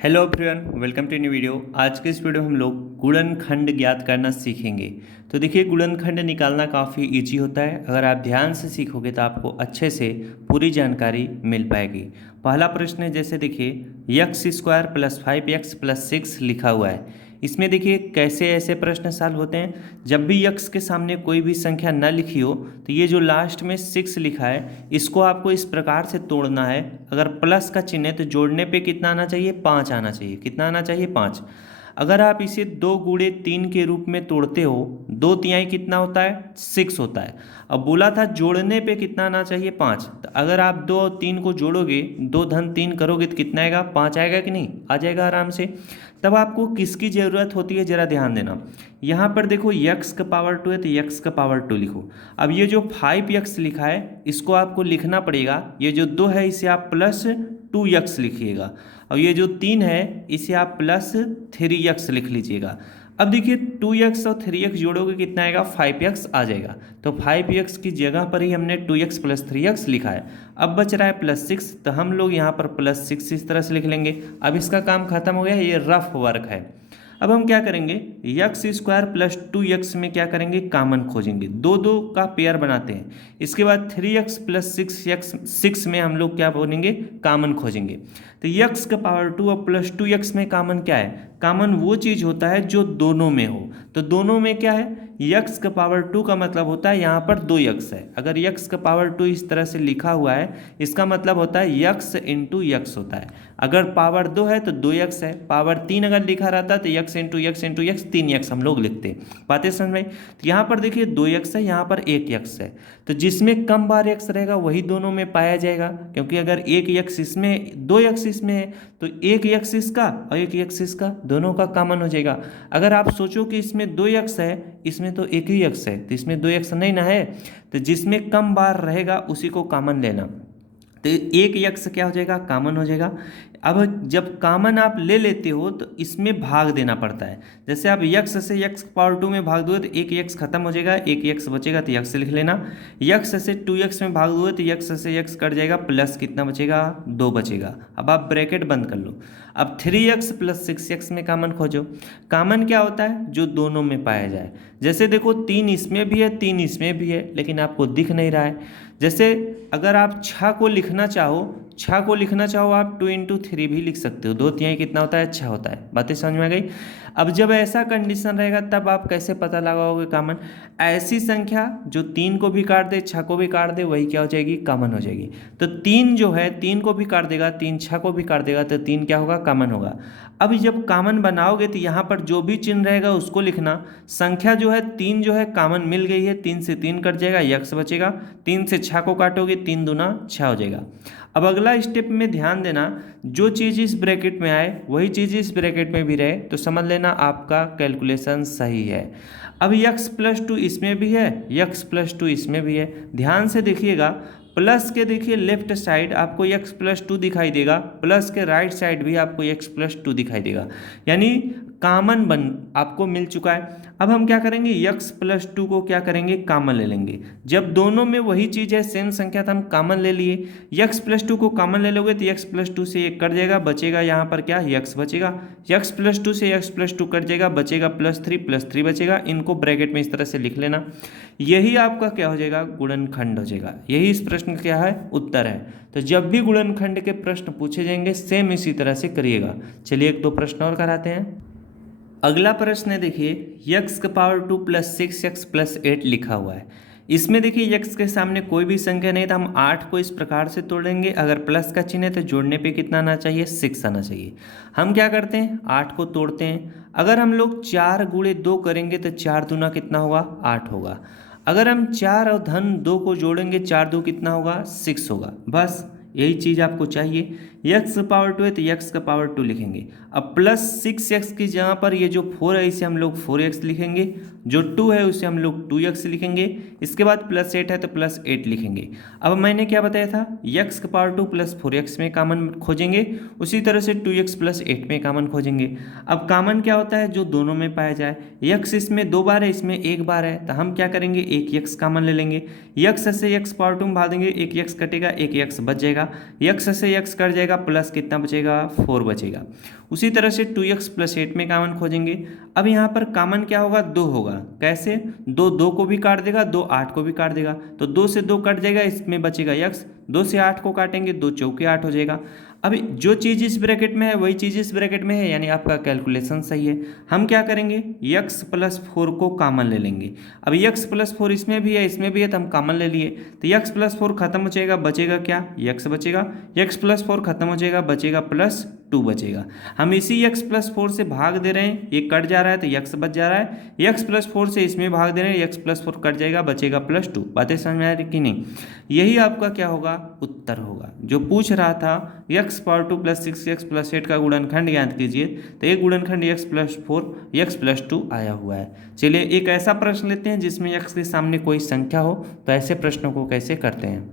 Hello everyone, welcome to new video. आज के इस वीडियो में हम लोग गुणनखंड ज्ञात करना सीखेंगे। तो देखिए, गुणनखंड निकालना काफ़ी इजी होता है। अगर आप ध्यान से सीखोगे तो आपको अच्छे से पूरी जानकारी मिल पाएगी। पहला प्रश्न है, जैसे देखिए x square plus 5x plus 6 लिखा हुआ है। इसमें देखिए कैसे ऐसे प्रश्न सॉल्व होते हैं। जब भी यक्स के सामने कोई भी संख्या न लिखी हो तो ये जो लास्ट में 6 लिखा है इसको आपको इस प्रकार से तोड़ना है। अगर प्लस का चिन्ह है तो जोड़ने पे कितना आना चाहिए? 5 आना चाहिए। कितना आना चाहिए? 5। अगर आप इसे 2 × 3 के रूप में तोड़ते हो, 2 तिहाई कितना होता है? 6 होता है। अब बोला था जोड़ने पे कितना आना चाहिए? 5। तो अगर आप 2 और 3 को जोड़ोगे, 2 धन 3 करोगे तो कितना आएगा? 5 आएगा कि नहीं? आ जाएगा आराम से। तब आपको किसकी ज़रूरत होती है, ज़रा ध्यान देना। यहाँ पर देखो x का पावर 2 है तो x का पावर 2 लिखो। अब ये जो 5x लिखा है इसको आपको लिखना पड़ेगा। ये जो 2 है इसे आप प्लस 2x लिखिएगा, और ये जो 3 है इसे आप प्लस 3x लिख लीजिएगा। अब देखिए 2x और 3x जोड़ोगे कितना आएगा? 5x आ जाएगा। तो 5x की जगह पर ही हमने 2x प्लस 3x लिखा है। अब बच रहा है प्लस 6, तो हम लोग यहाँ पर प्लस 6 इस तरह से लिख लेंगे। अब इसका काम खत्म हो गया, ये रफ वर्क है। अब हम क्या करेंगे, एक्स स्क्वायर प्लस 2x में क्या करेंगे? कॉमन खोजेंगे। दो दो का पेयर बनाते हैं। इसके बाद 3x प्लस 6 में हम लोग क्या बोलेंगे? कॉमन खोजेंगे। तो x का पावर 2 और प्लस 2x में कॉमन क्या है? कॉमन वो चीज़ होता है जो दोनों में हो। तो दोनों में क्या है? x का पावर 2 का मतलब होता है यहाँ पर 2x है। अगर x का पावर 2 इस तरह से लिखा हुआ है इसका मतलब होता है x इंटू x होता है। अगर पावर 2 है तो 2x है। पावर 3 अगर लिखा रहता तो x into x into x 3x हम लोग लिखते। बातें समझ में? तो यहाँ पर देखिए 2x है, यहाँ पर 1x है। तो जिसमें कम बार x रहेगा वही दोनों में पाया जाएगा, क्योंकि अगर 1x इसमें 2x इसमें है तो 1x इसका और 1x इसका, दोनों का कॉमन हो जाएगा। अगर आप सोचो कि इसमें 2x है, इसमें तो एक ही x है, तो इसमें 2x नहीं ना है। तो जिसमें कम बार रहेगा उसी को कॉमन लेना। तो एक x क्या हो जाएगा? कॉमन हो जाएगा। अब जब कॉमन आप ले लेते हो तो इसमें भाग देना पड़ता है। जैसे आप x से x पावर 2 में भाग दोगे तो एक x खत्म हो जाएगा, एक x बचेगा तो x लिख लेना। x से 2x में भाग दोगे तो x से x कट जाएगा, प्लस कितना बचेगा? 2 बचेगा। अब आप ब्रैकेट बंद कर लो। अब 3x प्लस 6x में कॉमन खोजो। कॉमन क्या होता है? जो दोनों में पाया जाए। जैसे देखो 3 इसमें भी है, 3 इसमें भी है, लेकिन आपको दिख नहीं रहा है। जैसे अगर आप 6 को लिखना चाहो आप 2 × 3 भी लिख सकते हो। 2 तिहाई कितना होता है? 6 होता है। बातें समझ में आ गई? अब जब ऐसा कंडीशन रहेगा तब आप कैसे पता लगाओगे कॉमन? ऐसी संख्या जो 3 को भी काट दे, 6 को भी काट दे, वही क्या हो जाएगी? कॉमन हो जाएगी। तो 3 जो है 3 को भी काट देगा, 3 6 को भी काट देगा, तो 3 क्या होगा? कॉमन होगा। अब जब कॉमन बनाओगे तो यहाँ पर जो भी चिन्ह रहेगा उसको लिखना। संख्या जो है 3 जो है कॉमन मिल गई है, 3 से 3 कट जाएगा, x बचेगा। 3 से 6 को काटोगे, 3 दूना 6 हो जाएगा। अब अगला स्टेप में ध्यान देना, जो चीज़ इस ब्रैकेट में आए वही चीज़ इस ब्रैकेट में भी रहे तो समझ लेना आपका कैलकुलेशन सही है। अब x प्लस 2 इसमें भी है, x प्लस 2 इसमें भी है। ध्यान से देखिएगा, प्लस के देखिए लेफ्ट साइड आपको x प्लस 2 दिखाई देगा, प्लस के राइट साइड भी आपको x प्लस 2 दिखाई देगा, यानी कॉमन बन आपको मिल चुका है। अब हम क्या करेंगे? x प्लस 2 को क्या करेंगे? कॉमन ले लेंगे। जब दोनों में वही चीज़ है, सेम संख्या, तो हम कॉमन ले लिए। x प्लस 2 को कॉमन ले लोगे तो x प्लस 2 से 1 कट जाएगा, बचेगा यहाँ पर क्या? x बचेगा। x प्लस 2 से x प्लस 2 कट जाएगा, बचेगा प्लस 3 बचेगा। इनको ब्रैकेट में इस तरह से लिख लेना। यही आपका क्या हो जाएगा? गुणनखंड हो जाएगा। यही इस प्रश्न का क्या है? उत्तर है। तो जब भी गुणनखंड के प्रश्न पूछे जाएंगे सेम इसी तरह से करिएगा। चलिए एक दो प्रश्न और कराते हैं। अगला प्रश्न है, देखिए x का पावर 2 प्लस 6x प्लस 8 लिखा हुआ है। इसमें देखिए x के सामने कोई भी संख्या नहीं, तो हम 8 को इस प्रकार से तोड़ेंगे। अगर प्लस का चिन्ह है तो जोड़ने पे कितना आना चाहिए? 6 आना चाहिए। हम क्या करते हैं? 8 को तोड़ते हैं। अगर हम लोग 4 × 2 करेंगे तो 4 दूना कितना होगा? 8 होगा। अगर हम 4 और धन 2 को जोड़ेंगे, 4 2 कितना होगा? 6 होगा। बस यही चीज़ आपको चाहिए। x का पावर 2 है तो x का पावर 2 लिखेंगे। अब प्लस 6x की जगह पर ये जो 4 है इसे हम लोग 4x लिखेंगे, जो 2 है उसे हम लोग 2x लिखेंगे। इसके बाद प्लस 8 है तो प्लस 8 लिखेंगे। अब मैंने क्या बताया था? x का पावर 2 प्लस 4x में कॉमन खोजेंगे, उसी तरह से 2x प्लस 8 में कॉमन खोजेंगे। अब कॉमन क्या होता है? जो दोनों में पाया जाए। x इसमें 2 बार है, इसमें 1 बार है, तो हम क्या करेंगे? एक x कॉमन ले लेंगे। x से x पावर 2 में भाग देंगे, एक x कटेगा, एक x बच जाएगा। x से x कट जाएगा जाएगा, प्लस कितना बचेगा 4 बचेगा। उसी तरह से 2x + 8 में कॉमन खोजेंगे। अब यहाँ पर कॉमन क्या होगा, 2 होगा। कैसे, 2 को भी काट देगा, 2 8 को भी काट देगा, तो 2 से 2 कट जाएगा, इसमें बचेगा x। 2 से 8 को काटेंगे, 2 चौके 8 हो जाएगा। अब जो चीज़ इस ब्रैकेट में है वही चीज़ इस ब्रैकेट में है, यानी आपका कैलकुलेशन सही है। हम क्या करेंगे, x + 4 को कॉमन ले लेंगे। अब x + 4 इसमें भी है, इसमें भी है, तो हम कॉमन ले लिए, तो x + 4 खत्म हो जाएगा, बचेगा क्या, x बचेगा। x + 4 खत्म हो जाएगा, बचेगा +2 बचेगा। हम इसी x + 4 से भाग दे रहे हैं, ये कट जा रहा है तो x बच जा रहा है। x + 4 से इसमें भाग दे रहे हैं, x + 4 कट जाएगा, बचेगा +2। बातें समझ में आ रही कि नहीं। यही आपका क्या होगा, उत्तर होगा। जो पूछ रहा था x⁴ + 6x + 8 का गुणनखंड ज्ञात कीजिए, तो ये गुणनखंड x + 4 x + 2 आया हुआ है। चलिए एक ऐसा प्रश्न लेते हैं जिसमें x के सामने कोई संख्या हो, तो ऐसे प्रश्नों को कैसे करते हैं।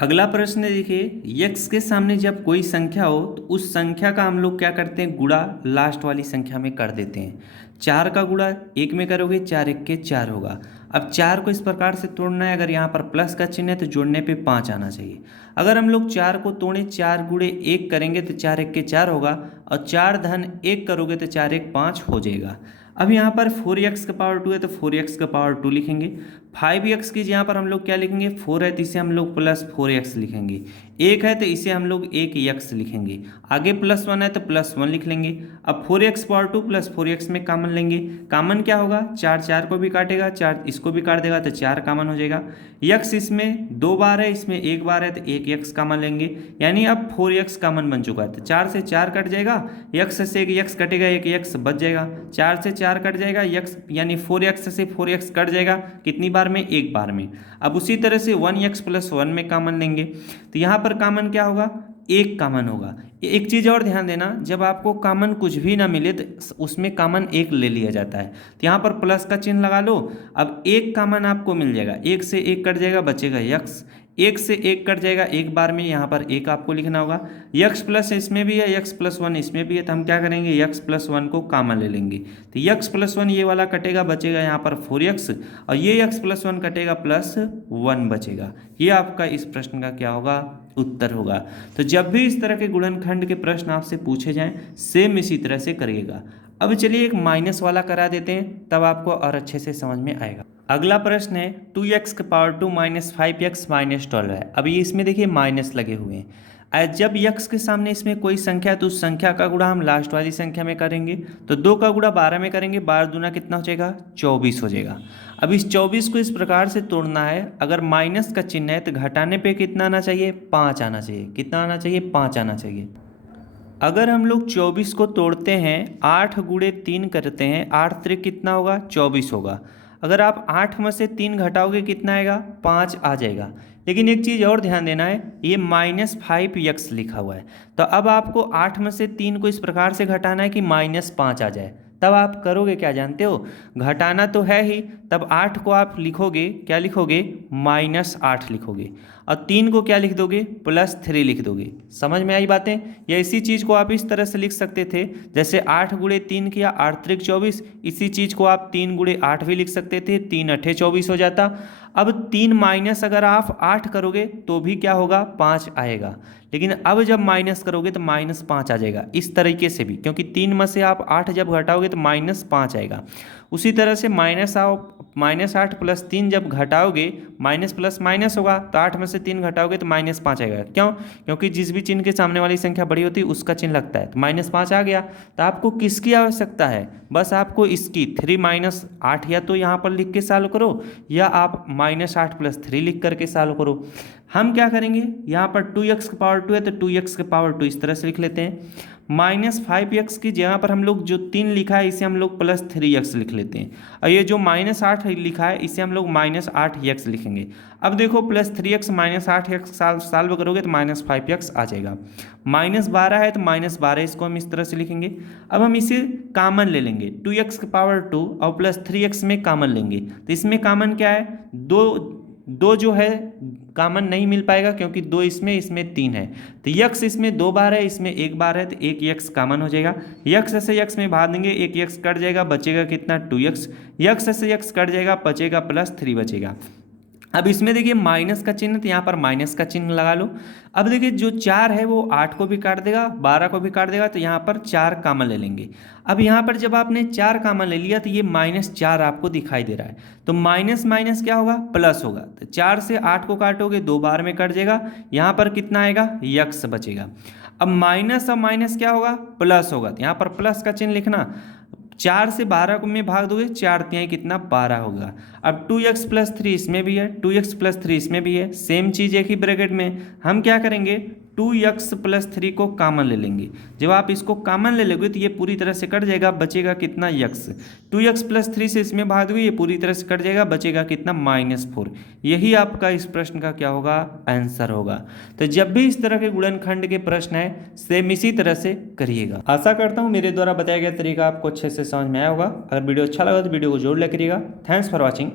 अगला प्रश्न देखिए, x के सामने जब कोई संख्या हो तो उस संख्या का हम लोग क्या करते हैं, गुणा लास्ट वाली संख्या में कर देते हैं। 4 का गुणा 1 में करोगे, 4 × 1 = 4 होगा। अब 4 को इस प्रकार से तोड़ना है, अगर यहाँ पर प्लस का चिन्ह है तो जोड़ने पे 5 आना चाहिए। अगर हम लोग 4 को तोड़ें, 4 × 1 करेंगे तो 4 × 1 = 4 होगा, और 4 धन 1 करोगे तो 4 × 1 = 5 हो जाएगा। अब यहाँ पर 4x⁴ है तो 4x⁴ लिखेंगे। 5x की यहाँ पर हम लोग क्या लिखेंगे, 4 है तो इसे हम लोग +4x लिखेंगे। 1 है तो इसे हम लोग 1x लिखेंगे। आगे +1 है तो +1 लिख लेंगे। अब 4x⁴ + 4x में कॉमन लेंगे। कॉमन क्या होगा, 4 4 को भी काटेगा, 4 इसको भी काट देगा, तो 4 कॉमन हो जाएगा। x इसमें 2 बार है, इसमें 1 बार है, तो 1x कॉमन लेंगे, यानी अब 4x कॉमन बन चुका है। तो 4 से 4 कट जाएगा, x से 1x कटेगा, 1x बच जाएगा। 4 से 4 कट जाएगा, x यानी 4x से 4x कट जाएगा, कितनी बार में, 1 बार में। अब उसी तरह से 1x + 1 में कॉमन लेंगे, तो यहाँ पर कॉमन क्या होगा, 1 कॉमन होगा। एक चीज़ और ध्यान देना, जब आपको कॉमन कुछ भी ना मिले तो उसमें कॉमन 1 ले लिया जाता है, तो यहाँ पर प्लस का चिन्ह लगा लो। अब 1 कॉमन आपको मिल जाएगा, 1 से 1 कट जाएगा, बचेगा x। 1 से 1 कट जाएगा, 1 बार में, यहाँ पर 1 आपको लिखना होगा। x प्लस इसमें भी है, x + 1 इसमें भी है, तो हम क्या करेंगे, x + 1 को कॉमन ले लेंगे, तो x + 1 ये वाला कटेगा, बचेगा यहाँ पर 4x, और ये x + 1 कटेगा, +1 बचेगा। ये आपका इस प्रश्न का क्या होगा, उत्तर होगा। तो जब भी इस तरह के गुणनखंड के प्रश्न आपसे पूछे जाएं, सेम इसी तरह से करिएगा। अब चलिए एक माइनस वाला करा देते हैं, तब आपको और अच्छे से समझ में आएगा। अगला प्रश्न है 2x⁴ - 5x - 12 है। अभी इसमें देखिए माइनस लगे हुए हैं। जब x के सामने इसमें कोई संख्या है तो उस संख्या का गुणा हम लास्ट वाली संख्या में करेंगे, तो 2 का गुणा 12 में करेंगे, 12 दूना कितना हो जाएगा, 24 हो जाएगा। अब इस 24 को इस प्रकार से तोड़ना है, अगर माइनस का चिन्ह है तो घटाने पे कितना आना चाहिए, 5 आना चाहिए। कितना आना चाहिए, 5 आना चाहिए। अगर हम लोग 24 को तोड़ते हैं, 8 × 3 करते हैं, 8 त्रिक कितना होगा, 24 होगा। अगर आप 8 में से 3 घटाओगे कितना आएगा, 5 आ जाएगा। लेकिन एक चीज़ और ध्यान देना है, ये -5x लिखा हुआ है, तो अब आपको 8 में से 3 को इस प्रकार से घटाना है कि -5 आ जाए। तब आप करोगे क्या जानते हो, घटाना तो है ही, तब 8 को आप लिखोगे, क्या लिखोगे, -8 लिखोगे, और 3 को क्या लिख दोगे, +3 लिख दोगे। समझ में आई बातें। या इसी चीज़ को आप इस तरह से लिख सकते थे, जैसे 8 × 3 किया, 8 त्रिक 24, इसी चीज़ को आप 3 × 8 भी लिख सकते थे, 3 × 8 = 24 हो जाता। अब 3 माइनस अगर आप 8 करोगे तो भी क्या होगा, 5 आएगा। लेकिन अब जब माइनस करोगे तो -5 आ जाएगा, इस तरीके से भी, क्योंकि 3 में से आप 8 जब घटाओगे तो -5 आएगा। उसी तरह से -8 + 3 जब घटाओगे, माइनस प्लस माइनस होगा, तो 8 में से 3 घटाओगे तो -5 आएगा। क्यों, क्योंकि जिस भी चिन्ह के सामने वाली संख्या बड़ी होती है उसका चिन्ह लगता है, तो -5 आ गया। तो आपको किसकी आवश्यकता है, बस आपको इसकी 3 - 8 या तो यहाँ पर लिख के सॉल्व करो, या आप -8 + 3 लिख करके सॉल्व करो। हम क्या करेंगे, यहाँ पर 2x⁴ है तो 2x⁴ इस तरह से लिख लेते हैं। -5x की जगह पर हम लोग जो 3 लिखा है इसे हम लोग +3x लिख लेते हैं, और ये जो -8 लिखा है इसे हम लोग -8x लिखेंगे। अब देखो +3x -8x सॉल्व करोगे तो -5x आ जाएगा। -12 है तो -12 इसको हम इस तरह से लिखेंगे। अब हम इसे कॉमन ले लेंगे, 2x⁴ और +3x में कॉमन लेंगे, तो इसमें कॉमन क्या है, दो जो है कॉमन नहीं मिल पाएगा, क्योंकि 2 इसमें 3 है, तो x इसमें 2 बार है, इसमें 1 बार है, तो 1x कॉमन हो जाएगा। x से x में भाग देंगे, 1x कट जाएगा, बचेगा कितना, 2x। x से x कट जाएगा, बचेगा +3 बचेगा। अब इसमें देखिए माइनस का चिन्ह, तो यहाँ पर माइनस का चिन्ह लगा लो। अब देखिए जो 4 है वो 8 को भी काट देगा, 12 को भी काट देगा, तो यहाँ पर 4 कॉमन ले लेंगे। अब यहाँ पर जब आपने 4 कॉमन ले लिया तो ये -4 आपको दिखाई दे रहा है, तो माइनस माइनस क्या होगा, प्लस होगा। तो 4 से 8 को काटोगे 2 बार में कट जाएगा, यहाँ पर कितना आएगा, यक्स बचेगा। अब माइनस और माइनस क्या होगा, प्लस होगा, तो यहाँ पर प्लस का चिन्ह लिखना। 4 से 12 को में भाग दोगे, 4 तिहाई कितना, 12 होगा। अब 2x+3 इसमें भी है, 2x+3 इसमें भी है, सेम चीज़ एक ही ब्रैकेट में। हम क्या करेंगे, 2x+3 को कॉमन ले लेंगे। जब आप इसको कॉमन ले लोगे तो ये पूरी तरह से कट जाएगा, बचेगा कितना, x। 2x+3 से इसमें भाग दोगे, ये पूरी तरह से कट जाएगा, बचेगा कितना, -4। यही आपका इस प्रश्न का क्या होगा, आंसर होगा। तो जब भी इस तरह के गुणनखंड के प्रश्न है, सेम इसी तरह से करिएगा। आशा करता हूँ मेरे द्वारा बताया गया तरीका आपको अच्छे से समझ में आया होगा। अगर वीडियो अच्छा लगा तो वीडियो को जरूर लाइक करिएगा। Thanks for watching.